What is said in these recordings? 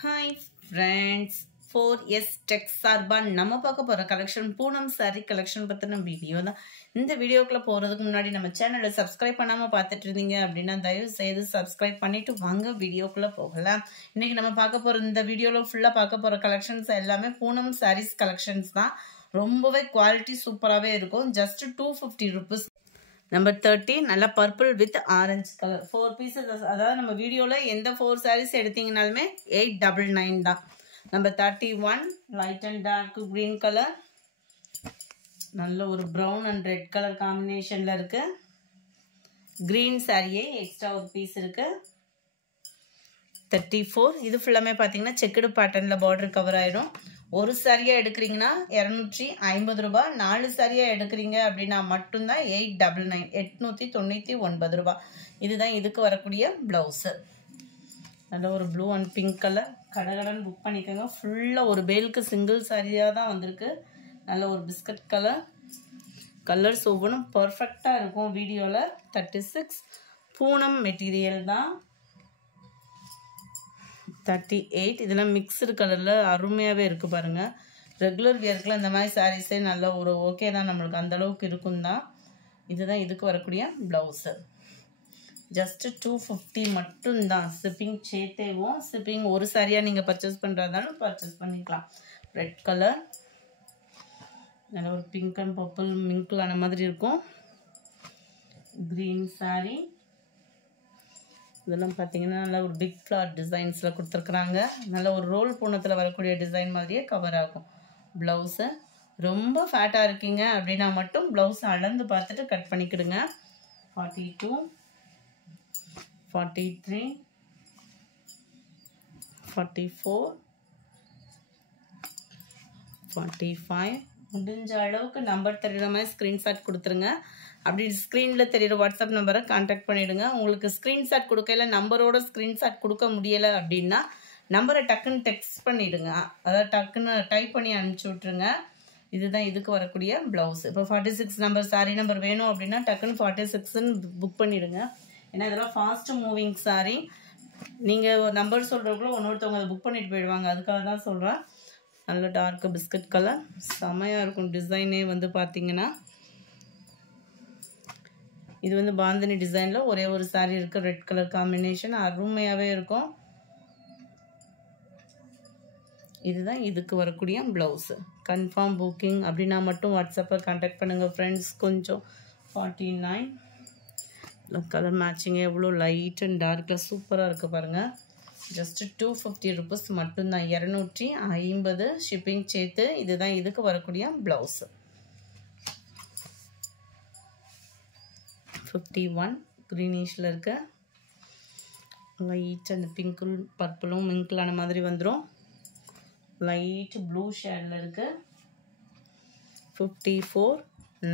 Hi friends, 4S Tech சார்பா நம்ம பார்க்க போற கலெக்ஷன் பூனம் saree கலெக்ஷன் பத்தின வீடியோ தான். இந்த வீடியோக்குள்ள போறதுக்கு முன்னாடி நம்ம சேனலை சப்ஸ்கிரைப் பண்ணாம பார்த்துட்டு இருந்தீங்க அப்படின்னா தயவு செய்து சப்ஸ்கிரைப் பண்ணிட்டு வாங்க வீடியோக்குள்ள போகலாம். இன்னைக்கு நம்ம பார்க்க போற இந்த வீடியோல ஃபுல்லா பார்க்க போற கலெக்ஷன்ஸ் எல்லாமே பூனம் sarees கலெக்ஷன்ஸ் தான். ரொம்பவே குவாலிட்டி சூப்பராகவே இருக்கும். Just 250 rupees. Number 30 நல்ல purple with orange color 4 pieces. அதாவது நம்ம வீடியோல எந்த 4 sarees எடுத்தீங்கனாலுமே 899 தான். Number 31 light and dark green color, நல்ல ஒரு brown and red color combinationல இருக்கு. green saree எக்ஸ்ட்ரா ஒரு பீஸ் இருக்கு. 34 இது ஃபுல்லாமே பாத்தீங்கன்னா செக்குடு பேட்டர்ன்ல border கவர் ஆயிடும். ஒரு சாரியா எடுக்கிறீங்கன்னா 250 ரூபாய், 4 சாரியா எடுக்கிறீங்க அப்படின்னா மட்டும்தான் 899 899 ரூபாய். இதுதான் இதுக்கு வரக்கூடிய பிளவுஸ். நல்ல ஒரு ப்ளூ அண்ட் பிங்க் கலர் கடகடன் புக் பண்ணிக்கோங்க. ஃபுல்லாக ஒரு பேலுக்கு சிங்கிள் சாரியாக தான் வந்திருக்கு. நல்ல ஒரு பிஸ்கட் கலர். கலர்ஸ் ஒவ்வொன்றும் பர்ஃபெக்டாக இருக்கும். வீடியோவில் 36 பூனம் மெட்டீரியல் தான். 38 இதெல்லாம் மிக்சடு கலரில் அருமையாகவே இருக்குது பாருங்கள். ரெகுலர் வியர்க்கில் இந்த மாதிரி சாரீஸே நல்ல ஒரு ஓகே தான், நம்மளுக்கு அந்தளவுக்கு இருக்கும் தான். இதுதான் இதுக்கு வரக்கூடிய ப்ளவுஸு. ஜஸ்ட்டு 250 மட்டும்தான். ஷிப்பிங் சேர்த்தேவும். ஷிப்பிங் ஒரு சாரியாக நீங்கள் பர்ச்சேஸ் பண்ணுறதாலும் பர்ச்சேஸ் பண்ணிக்கலாம். ரெட் கலர் நல்ல ஒரு பிங்க் அண்ட் பர்பிள் மிங்கிள் ஆன மாதிரி இருக்கும். க்ரீன் சாரீ இதெல்லாம் பார்த்தீங்கன்னா நல்ல ஒரு பிக் ஃப்ளார் டிசைன்ஸில் கொடுத்துருக்குறாங்க. நல்ல ஒரு ரோல் பூனத்தில் வரக்கூடிய டிசைன் மாதிரியே கவர் ஆகும். ப்ளவுஸு ரொம்ப ஃபேட்டாக இருக்கீங்க அப்படின்னா மட்டும் ப்ளவுஸ் அளந்து பார்த்துட்டு கட் பண்ணிக்கிடுங்க. 42 43 44 45 முடிஞ்ச அளவுக்கு நம்பர் தெரியுற மாதிரி ஸ்க்ரீன்ஷாட் கொடுத்துருங்க. அப்படி ஸ்க்ரீனில் தெரியுற வாட்ஸ்அப் நம்பரை கான்டாக்ட் பண்ணிவிடுங்க. உங்களுக்கு ஸ்க்ரீன்ஷாட் கொடுக்கல, நம்பரோட ஸ்க்ரீன்ஷாட் கொடுக்க முடியலை அப்படின்னா நம்பரை டக்குன்னு டெக்ஸ்ட் பண்ணிவிடுங்க. அதாவது டக்குன்னு டைப் பண்ணி அனுப்பிச்சி விட்ருங்க. இதுதான் இதுக்கு வரக்கூடிய ப்ளவுஸ். இப்போ 46 நம்பர் சாரீ நம்பர் வேணும் அப்படின்னா டக்குன்னு 46ன்னு புக் பண்ணிவிடுங்க. ஏன்னா இதெல்லாம் ஃபாஸ்ட் மூவிங் சாரீ. நீங்கள் நம்பர் சொல்கிறவங்களும் ஒன்றொருத்தவங்க அதை புக் பண்ணிட்டு போயிடுவாங்க. அதுக்காக தான் சொல்கிறேன். நல்ல டார்க் பிஸ்கட் கலர் செமையாக இருக்கும். டிசைனே வந்து பார்த்தீங்கன்னா இது வந்து பாந்தினி டிசைனில் ஒரே ஒரு சாரீ இருக்குது. ரெட் கலர் காம்பினேஷன் அருமையாகவே இருக்கும். இதுதான் இதுக்கு வரக்கூடிய ப்ளவுஸு. கன்ஃபார்ம் புக்கிங் அப்படின்னா மட்டும் வாட்ஸ்அப்பில் கான்டாக்ட் பண்ணுங்கள் ஃப்ரெண்ட்ஸ். கொஞ்சம் 49 கலர் மேட்சிங் எவ்வளோ லைட் அண்ட் டார்க்கில் சூப்பராக இருக்குது பாருங்கள். ஜஸ்ட்டு 250 rupees மட்டும்தான். 250 ஷிப்பிங் சேர்த்து. இதுதான் இதுக்கு வரக்கூடிய ப்ளவுஸு. 51 க்ரீனிஷில் இருக்க லைட் அந்த பிங்க்கும் பர்பிளும் மிங்கிளான மாதிரி வந்துடும். லைட் ப்ளூ ஷேடில் இருக்குது. 54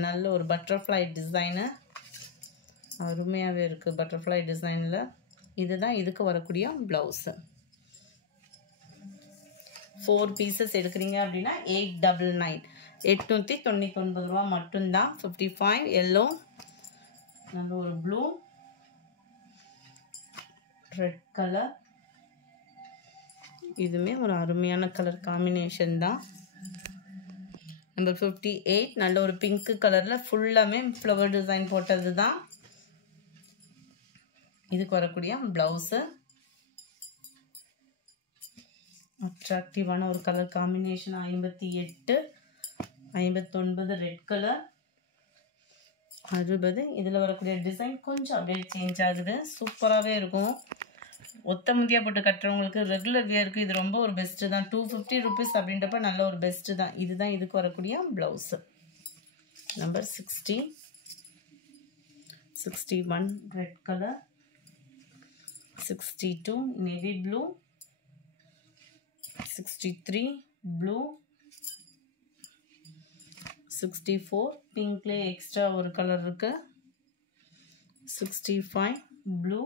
நல்ல ஒரு பட்டர்ஃப்ளை டிசைனு அருமையாகவே இருக்குது. பட்டர்ஃப்ளை டிசைனில் இதுதான் இதுக்கு வரக்கூடிய ப்ளவுஸு. 4 பீசஸ் எடுக்கிறீங்க அப்படின்னா 899 899 ரூபா மட்டும்தான். 55 எல்லோ நல்ல ஒரு ப்ளூ ரெட் கலர் இதுவுமே ஒரு அருமையான கலர் காம்பினேஷன் தான். நம்பர் 58 நல்ல ஒரு பிங்க் கலரில் ஃபுல்லாமே ஃப்ளவர் டிசைன் போட்டது தான். இதுக்கு வரக்கூடிய ப்ளவுஸு. அட்ராக்டிவான ஒரு கலர் காம்பினேஷன். 58 59 ரெட் கலர் 60 இதில் வரக்கூடிய டிசைன் கொஞ்சம் அப்படியே சேஞ்ச் ஆகுது. சூப்பராகவே இருக்கும். ஒத்த முதியா போட்டு கட்டுறவங்களுக்கு ரெகுலர் வியருக்கு இது ரொம்ப ஒரு பெஸ்ட்டு தான். 250 rupees அப்படின்றப்ப நல்ல ஒரு பெஸ்ட்டு தான். இதுதான் இதுக்கு வரக்கூடிய blouse. Number 60 61 red colour 62 navy blue 63 blue 64 பிங்க்லே எக்ஸ்ட்ரா ஒரு கலர் இருக்கு. 65 ப்ளூ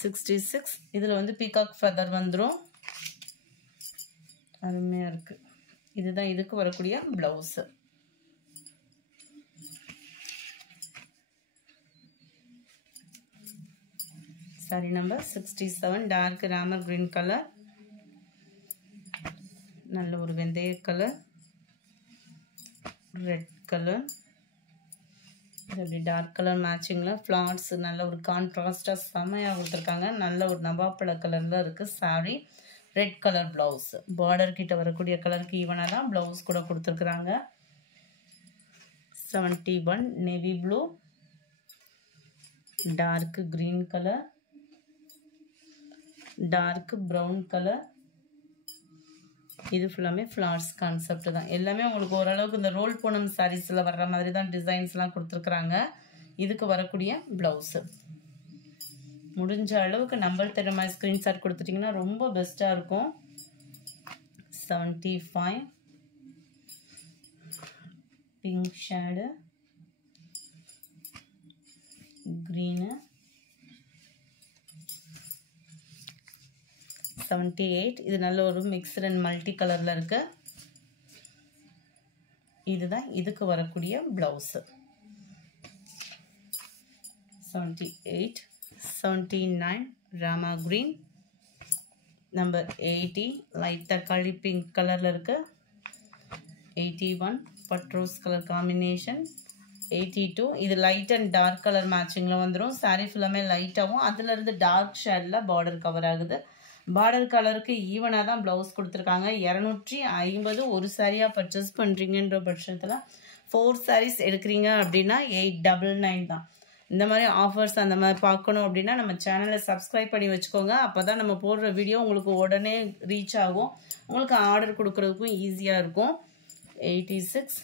66 இதில் வந்து பீகாக் ஃபெதர் வந்துடும். அருமையாக இருக்குது. இதுதான் இதுக்கு வரக்கூடிய blouse. 67 saree number 67 dark ramar green color நல்ல ஒரு வெந்தய கலர் ரெட் கலர் இது டார்க் கலர் மேட்சிங்ல ஃப்ளார்ஸ் நல்ல ஒரு கான்ட்ராஸ்டா செமையா கொடுத்திருக்காங்க நல்ல ஒரு நவாப்பழ கலர்ல இருக்கு saree red colour blouse border கிட்ட வரக்கூடிய கலருக்கு ஈவனா தான் blouse கூட கொடுத்திருக்காங்க 71 navy blue dark green color dark brown color இது ஃபுல்லாமே ஃப்ளார்ஸ் கான்செப்ட் தான் எல்லாமே உங்களுக்கு ஓரளவுக்கு இந்த ரோல் பூனம் சாரீஸ்ல வர்ற மாதிரி தான் டிசைன்ஸ்லாம் கொடுத்துருக்காங்க இதுக்கு வரக்கூடிய பிளவுஸ் முடிஞ்ச அளவுக்கு நம்பர் தர மாதிரி ஸ்கிரீன்ஷாட் கொடுத்துட்டீங்கன்னா ரொம்ப பெஸ்டா இருக்கும் 75 பிங்க் ஷேடு green 78 இது நல்ல ஒரு மிக்ஸ்ட் அண்ட் மல்டி கலர்ல இருக்கு இதுதான் இதுக்கு வரக்கூடிய blouse 78 79 Rama green number 80 light தக்காளி பிங்க் கலர்ல இருக்கு 81 பட்ரோஸ் கலர் காம்பினேஷன் 82 இது லைட் அண்ட் டார்க் கலர் மேட்சிங்ல வந்துரும் saree ஃபுல்லாமே லைட்டாவும் அதுல இருந்து டார்க் ஷேட்ல border கவர் ஆகுது border கலருக்கு ஈவனா தான் blouse கொடுத்திருக்காங்க 250 ஒரு சாரியா பர்ச்சேஸ் பண்றீங்கன்ற பட்சத்துல 4 sarees எடுக்கறீங்க அப்படினா 899 தான் இந்த மாதிரி ஆஃபர்ஸ் அந்த மாதிரி பார்க்கணும் அப்படினா நம்ம சேனலை Subscribe பண்ணி வெச்சுக்கோங்க அப்பதான் நம்ம போடுற வீடியோ உங்களுக்கு உடனே ரீச் ஆகும் உங்களுக்கு ஆர்டர் கொடுக்கிறதுக்கும் ஈஸியா இருக்கும் 86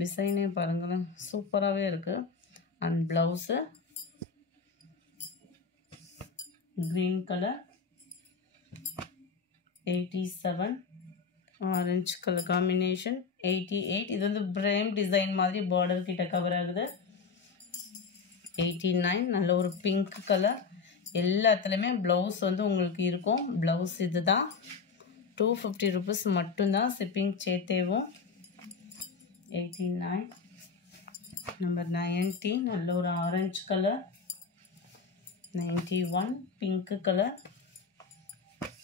டிசைனே பாருங்க சூப்பராவே இருக்கு and blouse green color 87 orange color combination 88 இது வந்து frame design மாதிரி border கிட்ட கவர் ஆகுது 89 நல்ல ஒரு pink color எல்லாத்துலயுமே blouse வந்து உங்களுக்கு இருக்கும் blouse இதுதான் 250 rupees மட்டும் தான் shipping சேத்தேவும் 89 number 90 நல்ல ஒரு orange color 91 pink color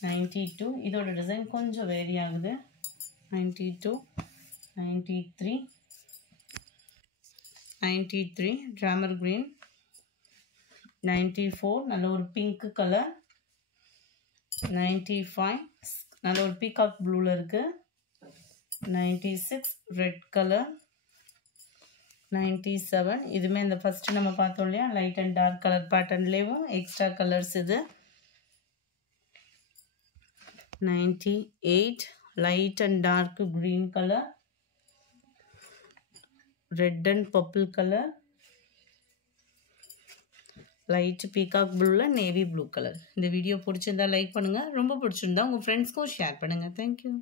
92 இதோட டிசைன் கொஞ்சம் வேரி ஆகுது 92 93 93 ராமர் green 94 நல்ல ஒரு pink color 95 நல்ல ஒரு peacock blueல இருக்கு 96 red color 97 இதுமே இந்த ஃபர்ஸ்ட் நம்ம பார்த்தோம் இல்லையா லைட் அண்ட் டார்க் கலர் பேட்டர்ன்லயும் எக்ஸ்ட்ரா கலர்ஸ் இது 98 light and dark green color red and purple color light peacock ப்ளூல நேவி ப்ளூ கலர் இந்த வீடியோ பிடிச்சிருந்தா லைக் பண்ணுங்க ரொம்ப பிடிச்சிருந்தா உங்க ஃப்ரெண்ட்ஸ்க்கும் ஷேர் பண்ணுங்க Thank you